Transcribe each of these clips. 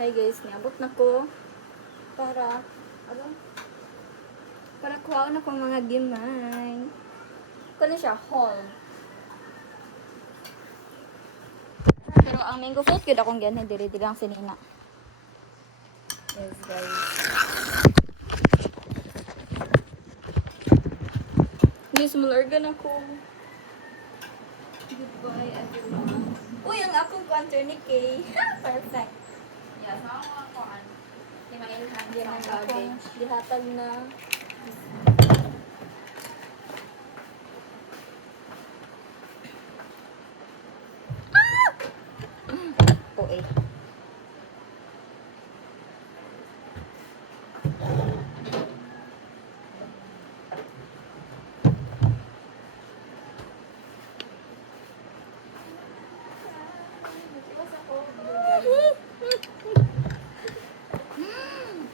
Hi guys, niabot na ko para kuha na ko mga gimay. Kano siya, haul. Pero ang mango fruit yun akong ganyan, diri lang sinina. Yes guys. Guys, malargan ako. Goodbye everyone. Uy, ang akong kwanto ni Kay. Perfect. Yes, mga kuan. Di mailhan Yan ang sa akong garbage. dihatag na po eh.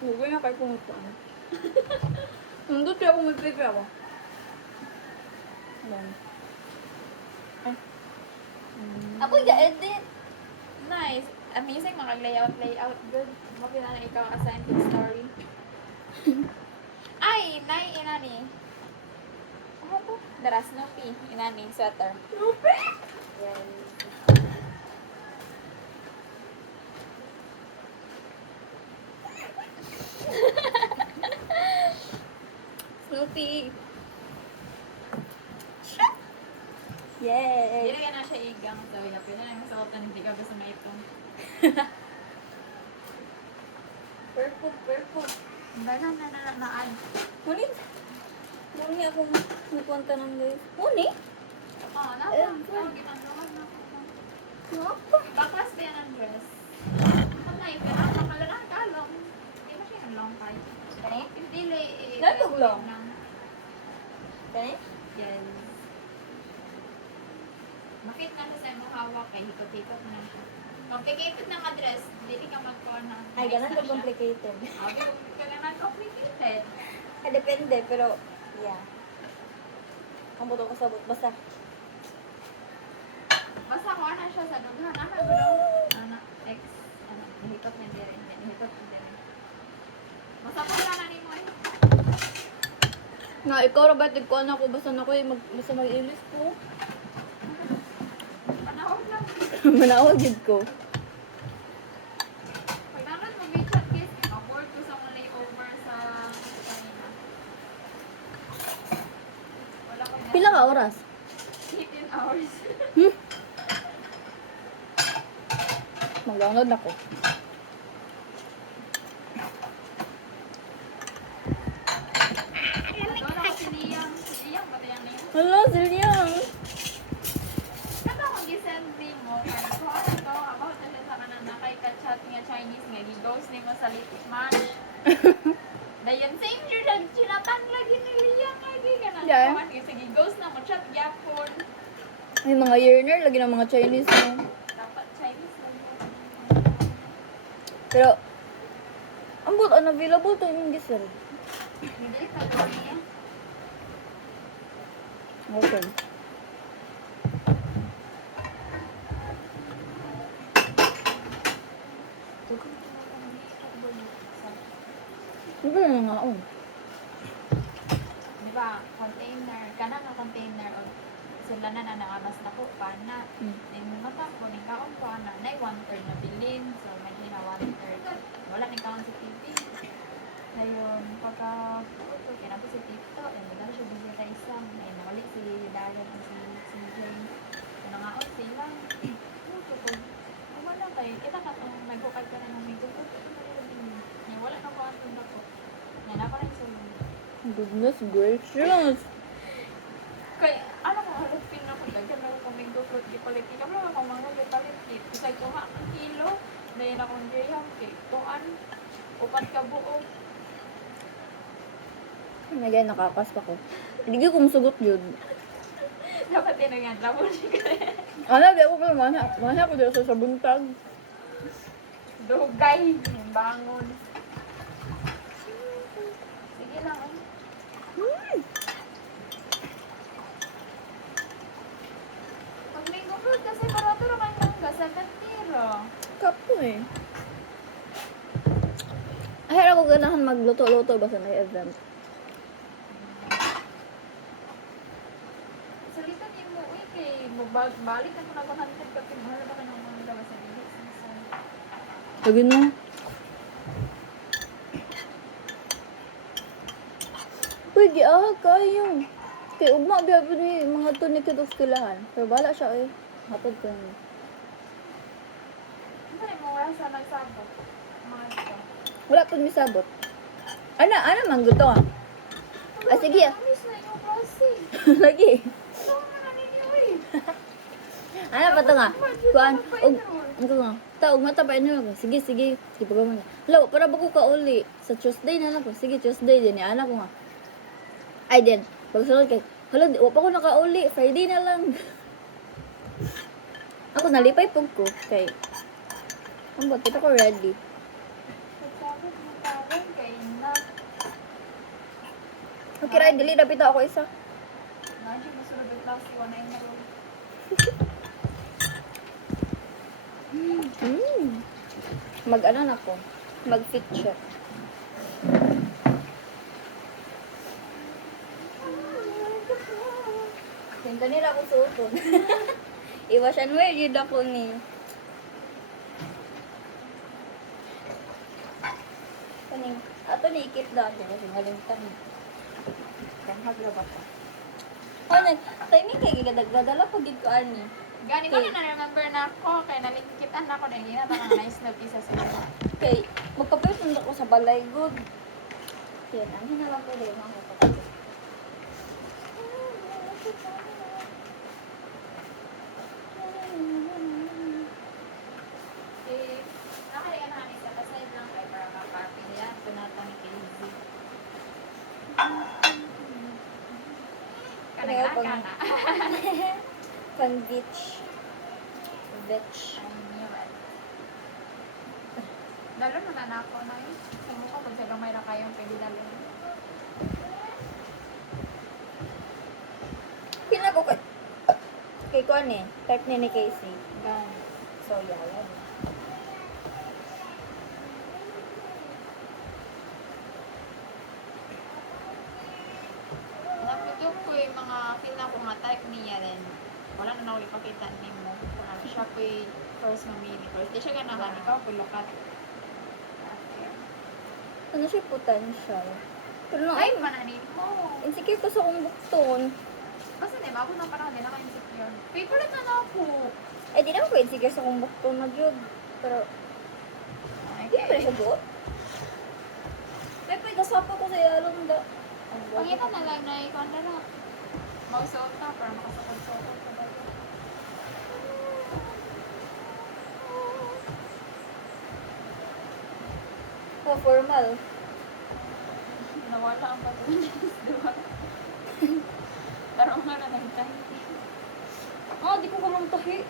Huwag na kayo pumunta. Nandun siya ako mag-pipi ako. Ayan. Ay. Ako i-edit. Nice. Amazing mga layout. Good. Mapila na ikaw assign to story. Ay, nay, inani. Ano to? Dara, Snoopy. Inani, sweater. Snoopy? Yes. Snoopy. Yay! Hindi na siya igang. So, yapin na lang sa otan. Hindi ka gusto na itong. Purple. Banan na add. Ngunit? Muni akong napunta ng guys. Muni? Oo, ginagawa na ako. Napa? Baklas ba yan ang dress? Kung na ipin, ang makalarang kalong. Hindi mo siya yung long kahit. Kani? Hindi, Lalong long? Kani? Yes. Makit na sa mo hawak kay hikot-hikot na siya. Complicated ng address, hindi ka magkuha na. Ay, ganun ka complicated. Okay, ganun complicated. Depende, pero, yeah. Ang buto ko sabot. Basta. Basta kuha na siya sa dughan. Ano ba daw? X. Nahikot na din rin. Nahikot na din rin. Basta pala na ni mo eh. Na, ikaw rabatid ko na ko. Basta na ko basta mag-ilis ko. Panahon lang. Manawag yun ko. Pag naman mag-chat guys, ma-board ko sa mga layover sa kanina. Wala ko na. Pila ka oras? 18 hours. Mag-download na ko. Doon ako si Liam. Si Liam, batayan na yun. Hello, Zilyang! Kata akong gisend ni mo, kaya ko ano to, about na siya sa kanan na kay ka-chat nga Chinese nga, gi-ghost ni mo sa litik match. Dayon, same siya, sinatan lagi ni Liam lagi ka na. Yeah. Kasi gi-ghost na mo, chat gyapon. May mga yearner, lagi ng mga Chinese mo. Dapat Chinese lang mo. Pero, ang buto, unavailable to yung gisel. Hindi ka ko niya. Okay. Ano ba na nga, oh? Di ba, container, kana nga container, o sila na naabas na ko, pana. Then, mata ko, ni kaon ko, na 1/3 na bilin, so may na 1/3. Wala ni kaon sa TV. Ngayon, pagka, kinapo si Tito, wala siya bisita isang, nawali si Darian at si Jane. Nangaon sila. Wala kayo, kita ka itong nagkukad ka na ng may tukod. Wala na ko ang tunda ko. Yan, ako rin sila. Goodness gracious! Kaya, ano ko, halupin na ko, dagyan na ko kaming fruit gipalit. Ikaw na ako mga gipalit. Isay ko nga ang kilo. Dahil akong jayham, tuan, upat ka buo. Nagay, nakakas pa ko. Hindi ko masugot yun. Dapat din na nga, labo siya ka. Ano, di ako pa, mana ako dito sa buntag. Dugay, bangon. Sige lang, eh. Pag mango fruit kasi barato na kayo ng 70 tiro. Kapo eh. ganahan magluto-luto basta may event. Salita ni mo, uy, kay balik na ko na 100 ka mahal ba ka ng mga gawa sa dili. Lagi na. Uy, giahag kayo. Kay ugma biya ni mga to ni kid eskwelahan. Pero bala siya eh. Hatod ko niya. Ano yung mga wala sa nagsabot? Mga ito. Wala pud mi sabot. Ana man guto ah. Ah, sige ah. Miss na yung klase. Lagi. Ito na ninyo eh. Ana pa to nga. Kuan og ang nga. Taog mata pa inyo. Sige. Ipaga mo na. Hello, para ba ko ka uli sa Tuesday na lang ko. Sige, Tuesday din ni ana ko nga. Ay din. Pagsunod kay, hala, wa pa ko nakauli. Friday na lang. Ako nalipay pug ko. Kay, ang ba't kita ko ready. Nagsabot mo tawag kay na. Okay, right, dili napita ako isa. Nandiyo masunod ang klase, wala yung naroon. Mag-ano na ko. Mag-fit check. Tinta nila ako suotod. Iwasan mo yun ako ni. Kaning, ato ni ikit dati kasi ngalimtan. Kanghagla ba ka? Ano, timing kay gadagdala pag gid ko ani. Gani ko na remember na ako, kay nalinkitan na ako na hindi na tanang nice na pisa sa iyo. Kay magpapalit ko sa balay good. Yan, ang hinalang ko din mga kapatid. Eh, nakaliga na kami sa kasayad lang kay para makapapi niya. Tunata ni Casey. Kanagalan ka na. Pang beach. Beach. Dalo na na ako na yun. Sa mukha kung sa gamay na kayong pwede dalo. Pina ko kay Kuan eh. Type ni Casey. Gani. So, yeah. Napudok ko yung mga feel ko nga type niya rin. Wala na nauli pakita ni mo. Siya po yung first mamili. First, di siya ganahan. Ikaw po lokat. Ano siya potential? Pero nung Ay, ay, mananin mo. insecure ko sa kong bukton. Basta di ba? Ako nang panahon din naka-insecure. Favorite na ako. Ay, di naman ko insecure sa kong bukton na jud. Pero, di pa rin siya good. May pwedasapa ko sa yalong da. Pangita na lang na ikaw na lang. Magsuot ka para makasakot-sukot ka ba? Formal. Nawala ang patuloy. Diba? Pero nga na nagtahi. Ah, di ko kamang tahi.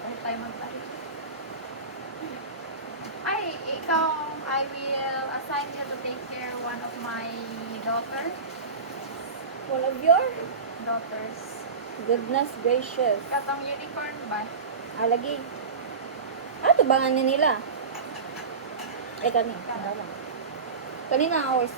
Ay, tayo magtahi. Ay, ikaw, I will assign you to take care one of my daughters. One of your Daughters. goodness gracious. Katong unicorn ba? Ah, lagi. Ah, tubangan ni nila. Ay, kani. Kanina hours.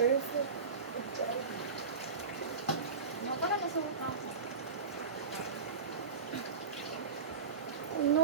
Perfect.